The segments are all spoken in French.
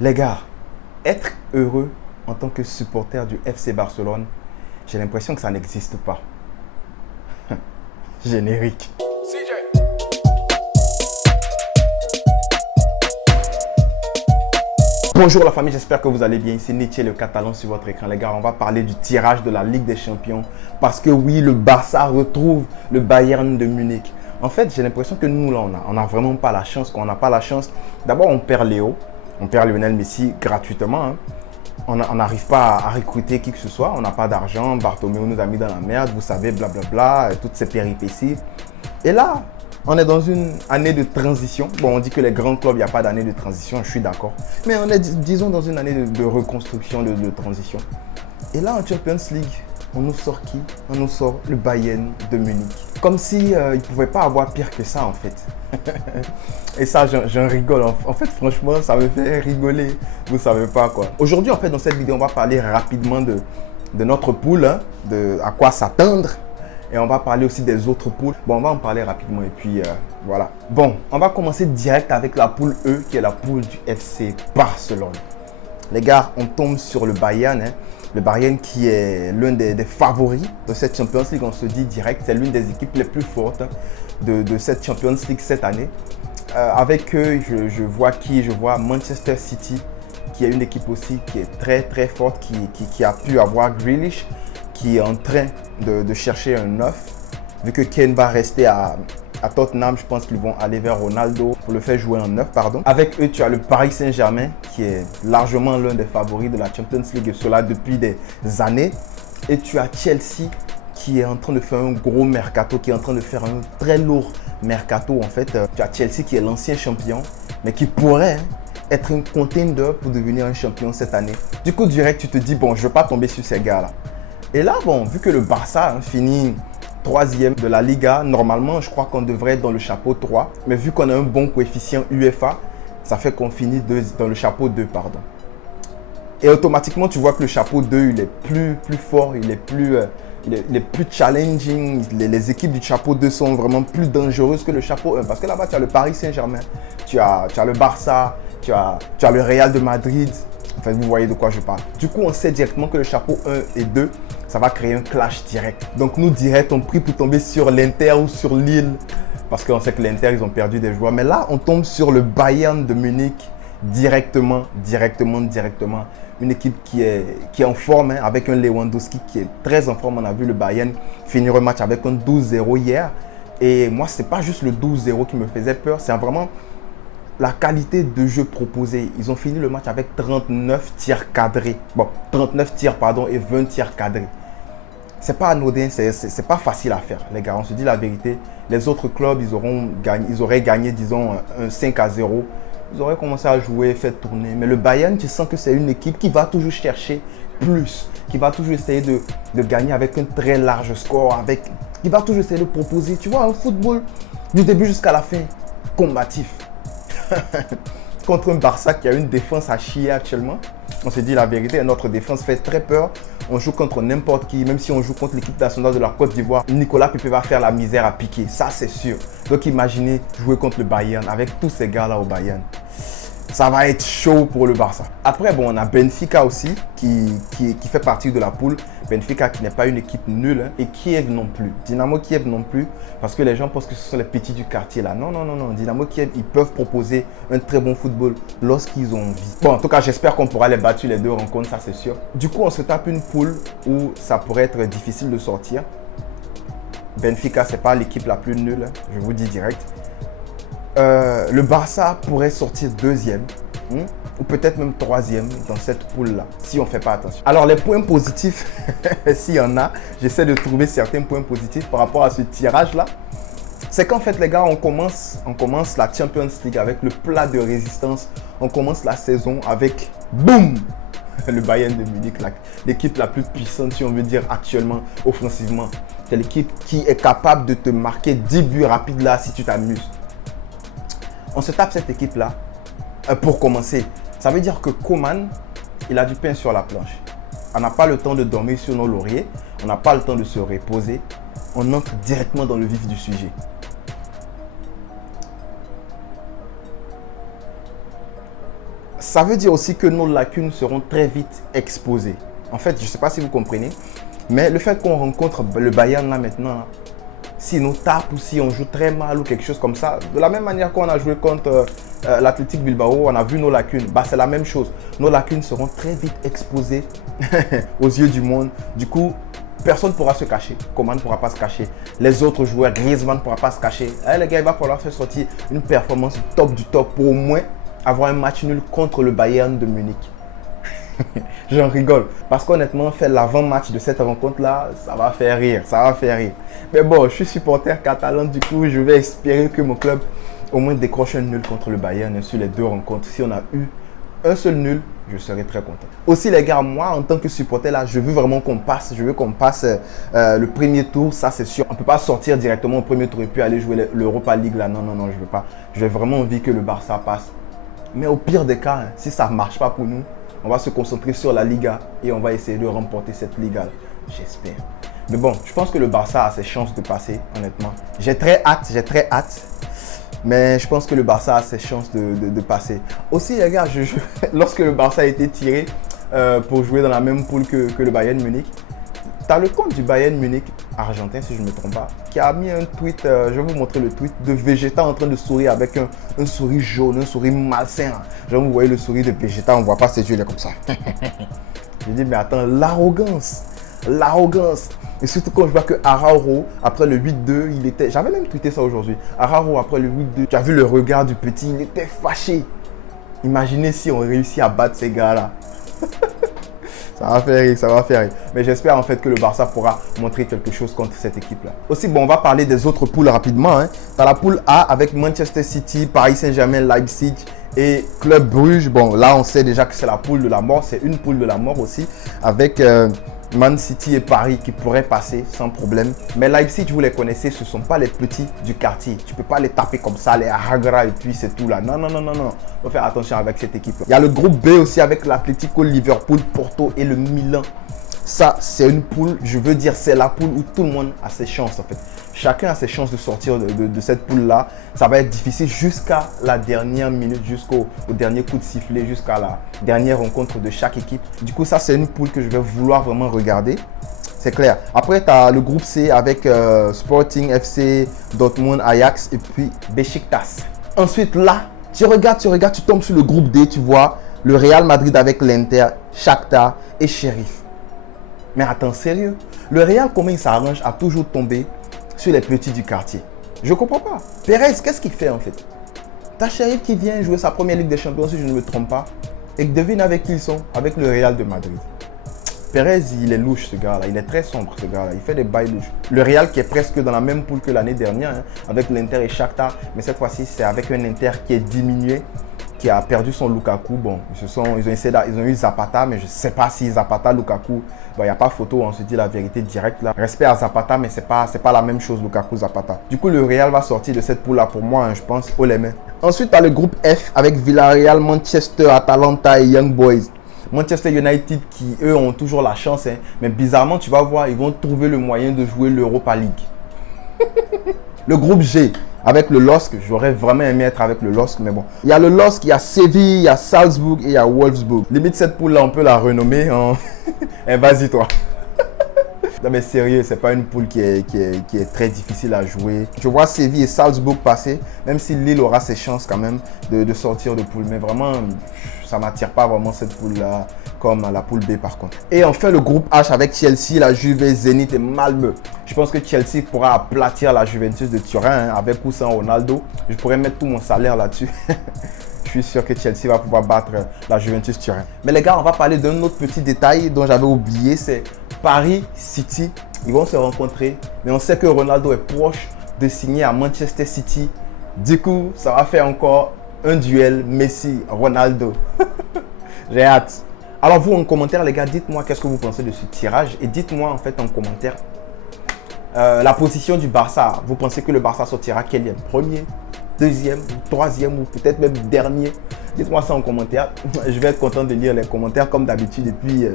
Les gars, être heureux en tant que supporter du FC Barcelone, j'ai l'impression que ça n'existe pas. Générique. Bonjour la famille, j'espère que vous allez bien. Ici Nietzsche le Catalan sur votre écran. Les gars, on va parler du tirage de la Ligue des Champions. Parce que oui, le Barça retrouve le Bayern de Munich. En fait, j'ai l'impression que nous, là, on n'a vraiment pas la chance. On n'a pas la chance. D'abord, on perd Léo. On perd Lionel Messi gratuitement. Hein. On n'arrive pas à recruter qui que ce soit. On n'a pas d'argent. Bartomeu nous a mis dans la merde. Vous savez, blablabla, toutes ces péripéties. Et là, on est dans une année de transition. Bon, on dit que les grands clubs, il n'y a pas d'année de transition, je suis d'accord. Mais on est, disons, dans une année de reconstruction, de transition. Et là, en Champions League, on nous sort qui? On nous sort le Bayern de Munich. Comme si il ne pouvait pas avoir pire que ça, en fait. Et ça, j'en rigole. En fait, franchement, ça me fait rigoler. Vous ne savez pas, quoi. Aujourd'hui, en fait, dans cette vidéo, on va parler rapidement de notre poule, hein, de à quoi s'attendre. Et on va parler aussi des autres poules. Bon, on va en parler rapidement et puis voilà. Bon, on va commencer direct avec la poule E, qui est la poule du FC Barcelone. Les gars, on tombe sur le Bayern. Hein. Le Bayern qui est l'un des favoris de cette Champions League. On se dit direct, c'est l'une des équipes les plus fortes de cette Champions League cette année. Avec eux, je vois Manchester City, qui est une équipe aussi qui est très très forte, qui a pu avoir Grealish, qui est en train de chercher un neuf. Vu que Kane va rester à Tottenham, je pense qu'ils vont aller vers Ronaldo pour le faire jouer en neuf, pardon. Avec eux, tu as le Paris Saint-Germain, qui est largement l'un des favoris de la Champions League, et cela depuis des années. Et tu as Chelsea, qui est en train de faire un gros mercato, qui est en train de faire un très lourd mercato. En fait, tu as Chelsea qui est l'ancien champion, mais qui pourrait être un contender pour devenir un champion cette année. Du coup, direct, tu te dis, bon, je ne vais pas tomber sur ces gars-là. Et là, bon, vu que le Barça finit 3e de la Liga, normalement, je crois qu'on devrait être dans le chapeau 3. Mais vu qu'on a un bon coefficient UEFA, ça fait qu'on finit dans le chapeau 2, pardon. Et automatiquement, tu vois que le chapeau 2, il est plus fort, il est plus challenging. Les équipes du chapeau 2 sont vraiment plus dangereuses que le chapeau 1. Parce que là-bas, tu as le Paris Saint-Germain, tu as le Barça, tu as le Real de Madrid. Enfin, vous voyez de quoi je parle. Du coup, on sait directement que le chapeau 1 et 2, ça va créer un clash direct. Donc, nous, direct, on prie pour tomber sur l'Inter ou sur Lille. Parce qu'on sait que l'Inter, ils ont perdu des joueurs. Mais là, on tombe sur le Bayern de Munich directement. Une équipe qui est en forme, hein, avec un Lewandowski qui est très en forme. On a vu le Bayern finir un match avec un 12-0 hier. Et moi, ce n'est pas juste le 12-0 qui me faisait peur. C'est vraiment la qualité de jeu proposée. Ils ont fini le match avec 39 tirs cadrés. Bon, 39 tirs, pardon, et 20 tirs cadrés. C'est pas anodin, c'est pas facile à faire, les gars. On se dit la vérité. Les autres clubs, ils auraient gagné, disons, un 5-0. Ils auraient commencé à jouer, faire tourner. Mais le Bayern, tu sens que c'est une équipe qui va toujours chercher plus, qui va toujours essayer de gagner avec un très large score, qui va toujours essayer de proposer, tu vois, un football du début jusqu'à la fin, combatif. Contre un Barça qui a une défense à chier actuellement. On se dit la vérité, notre défense fait très peur. On joue contre n'importe qui, même si on joue contre l'équipe nationale de la Côte d'Ivoire, Nicolas Pepe va faire la misère à piquer, ça c'est sûr. Donc imaginez jouer contre le Bayern avec tous ces gars là au Bayern. Ça va être chaud pour le Barça. Après, bon, on a Benfica aussi qui fait partie de la poule. Benfica qui n'est pas une équipe nulle, hein, et Kiev non plus. Dynamo Kiev non plus, parce que les gens pensent que ce sont les petits du quartier là. Non. Dynamo Kiev, ils peuvent proposer un très bon football lorsqu'ils ont envie. Bon, en tout cas, j'espère qu'on pourra les battre les deux rencontres, ça c'est sûr. Du coup, on se tape une poule où ça pourrait être difficile de sortir. Benfica, c'est pas l'équipe la plus nulle, hein, je vous dis direct. Le Barça pourrait sortir 2e, ou peut-être même 3e dans cette poule-là, si on ne fait pas attention. Alors, les points positifs, s'il y en a, j'essaie de trouver certains points positifs par rapport à ce tirage-là. C'est qu'en fait, les gars, on commence la Champions League avec le plat de résistance. On commence la saison avec, boum, le Bayern de Munich, l'équipe la plus puissante, si on veut dire, actuellement, offensivement. C'est l'équipe qui est capable de te marquer 10 buts rapides là, si tu t'amuses. On se tape cette équipe-là pour commencer. Ça veut dire que Koeman, il a du pain sur la planche. On n'a pas le temps de dormir sur nos lauriers. On n'a pas le temps de se reposer. On entre directement dans le vif du sujet. ça veut dire aussi que nos lacunes seront très vite exposées. En fait, je ne sais pas si vous comprenez, mais le fait qu'on rencontre le Bayern là maintenant, si nous tape ou si on joue très mal ou quelque chose comme ça, de la même manière qu'on a joué contre l'Athletic Bilbao, on a vu nos lacunes. Bah, c'est la même chose. Nos lacunes seront très vite exposées aux yeux du monde. Du coup, personne ne pourra se cacher. Coman ne pourra pas se cacher. Les autres joueurs, Griezmann ne pourra pas se cacher. Les gars, il va falloir faire sortir une performance top du top pour au moins avoir un match nul contre le Bayern de Munich. J'en rigole. Parce qu'honnêtement, faire l'avant-match de cette rencontre-là, ça va faire rire. Ça va faire rire. Mais bon, je suis supporter catalan. Du coup, je vais espérer que mon club au moins décroche un nul contre le Bayern sur les deux rencontres. Si on a eu un seul nul, je serai très content. Aussi les gars, moi en tant que supporter là, je veux vraiment qu'on passe. Je veux qu'on passe le premier tour, ça c'est sûr. On ne peut pas sortir directement au premier tour et puis aller jouer l'Europa League là. Non, non, non, je veux pas. J'ai vraiment envie que le Barça passe. Mais au pire des cas, si ça ne marche pas pour nous, on va se concentrer sur la Liga et on va essayer de remporter cette Liga. J'espère. Mais bon, je pense que le Barça a ses chances de passer, honnêtement. J'ai très hâte. Mais je pense que le Barça a ses chances de passer. Aussi, les gars, lorsque le Barça a été tiré pour jouer dans la même poule que le Bayern Munich, tu as le compte du Bayern Munich, argentin si je ne me trompe pas, qui a mis un tweet, je vais vous montrer le tweet, de Vegeta en train de sourire avec un sourire jaune, un sourire malsain. Genre, vous voyez le sourire de Vegeta, on ne voit pas ses yeux, il est comme ça. Je dis, mais attends, l'arrogance. Et surtout quand je vois que Araujo, après le 8-2, il était... J'avais même tweeté ça aujourd'hui. Araujo, après le 8-2, tu as vu le regard du petit, il était fâché. Imaginez si on réussit à battre ces gars-là. Ça va faire rire. Mais j'espère en fait que le Barça pourra montrer quelque chose contre cette équipe-là. Aussi, bon, on va parler des autres poules rapidement. Tu as la poule A avec Manchester City, Paris Saint-Germain, Leipzig et Club Bruges. Bon, là, on sait déjà que c'est la poule de la mort. C'est une poule de la mort aussi avec Man City et Paris qui pourraient passer sans problème. Mais Leipzig, vous les connaissez, ce ne sont pas les petits du quartier. Tu ne peux pas les taper comme ça, les Hagra et puis c'est tout là. Non. Il faut faire attention avec cette équipe. Il y a le groupe B aussi avec l'Atlético, Liverpool, Porto et le Milan. Ça, c'est une poule, je veux dire, c'est la poule où tout le monde a ses chances en fait. Chacun a ses chances de sortir de cette poule-là. Ça va être difficile jusqu'à la dernière minute, jusqu'au dernier coup de sifflet, jusqu'à la dernière rencontre de chaque équipe. Du coup, ça, c'est une poule que je vais vouloir vraiment regarder. C'est clair. Après, tu as le groupe C avec Sporting, FC, Dortmund, Ajax et puis Besiktas. Ensuite, là, tu regardes, tu tombes sur le groupe D, tu vois le Real Madrid avec l'Inter, Shakhtar et Sheriff. Mais attends, sérieux, le Real, comment il s'arrange à toujours tomber sur les petits du quartier? Je comprends pas. Perez, qu'est-ce qu'il fait en fait? T'as Sheriff qui vient jouer sa première Ligue des Champions, si je ne me trompe pas. Et devine avec qui ils sont? Avec le Real de Madrid. Perez, il est louche ce gars-là. Il est très sombre ce gars-là. Il fait des bails louches. Le Real qui est presque dans la même poule que l'année dernière, avec l'Inter et Shakhtar. Mais cette fois-ci, c'est avec un Inter qui est diminué, qui a perdu son Lukaku. Bon, ils ont eu Zapata, mais je ne sais pas si Zapata, Lukaku, il n'y a pas photo, on se dit la vérité directe là. Respect à Zapata, mais ce n'est pas la même chose, Lukaku, Zapata. Du coup, le Real va sortir de cette poule-là pour moi, je pense, haut les mains. Ensuite, tu as le groupe F avec Villarreal, Manchester, Atalanta et Young Boys. Manchester United qui, eux, ont toujours la chance, mais bizarrement, tu vas voir, ils vont trouver le moyen de jouer l'Europa League. Le groupe G avec le LOSC, j'aurais vraiment aimé être avec le LOSC, mais bon. Il y a le LOSC, il y a Séville, il y a Salzbourg et il y a Wolfsburg. Limite, cette poule-là, on peut la renommer en... Vas-y, toi. Non mais sérieux, c'est pas une poule qui est très difficile à jouer. Je vois Séville et Salzbourg passer, même si Lille aura ses chances quand même de sortir de poule. Mais vraiment, ça m'attire pas vraiment cette poule-là, comme la poule B par contre. Et enfin le groupe H avec Chelsea, la Juve, Zenit et Malmö. Je pense que Chelsea pourra aplatir la Juventus de Turin avec ou sans Ronaldo. Je pourrais mettre tout mon salaire là-dessus. Je suis sûr que Chelsea va pouvoir battre la Juventus Turin. Mais les gars, on va parler d'un autre petit détail dont j'avais oublié, c'est Paris City. Ils vont se rencontrer, mais on sait que Ronaldo est proche de signer à Manchester City. Du coup, ça va faire encore un duel Messi-Ronaldo. J'ai hâte. Alors vous, en commentaire, les gars, dites-moi qu'est-ce que vous pensez de ce tirage. Et dites-moi en fait en commentaire la position du Barça. Vous pensez que le Barça sortira quel premier, deuxième, troisième ou peut-être même dernier? Dites-moi ça en commentaire. Je vais être content de lire les commentaires comme d'habitude et puis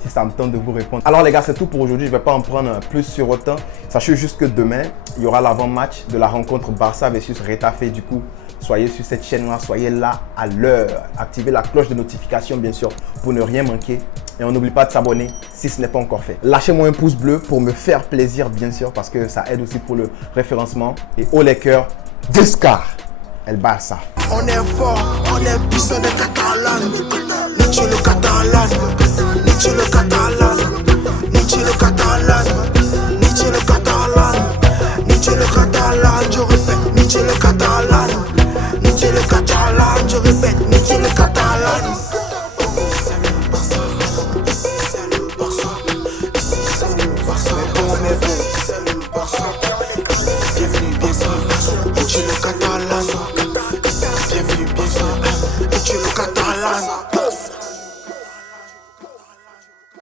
si ça me tente de vous répondre. Alors les gars, c'est tout pour aujourd'hui. Je ne vais pas en prendre plus sur autant. Sachez juste que demain, il y aura l'avant-match de la rencontre Barça versus Retafe. Du coup, soyez sur cette chaîne-là, soyez là à l'heure. Activez la cloche de notification, bien sûr, pour ne rien manquer. Et on n'oublie pas de s'abonner si ce n'est pas encore fait. Lâchez-moi un pouce bleu pour me faire plaisir, bien sûr, parce que ça aide aussi pour le référencement. Et haut les cœurs, Descar, El Barça. On est fort, on est puissant de Catalan. Nietzsche le catalan, Nietzsche le catalan, Nietzsche le catalan, Nietzsche le catalan, Nietzsche le catalan, je répète, Nietzsche le catalan, Nietzsche le catalan, je répète, Nietzsche le catalan. C'est le Barça, c'est le Barça, c'est le Barça, mais bon, mais bon.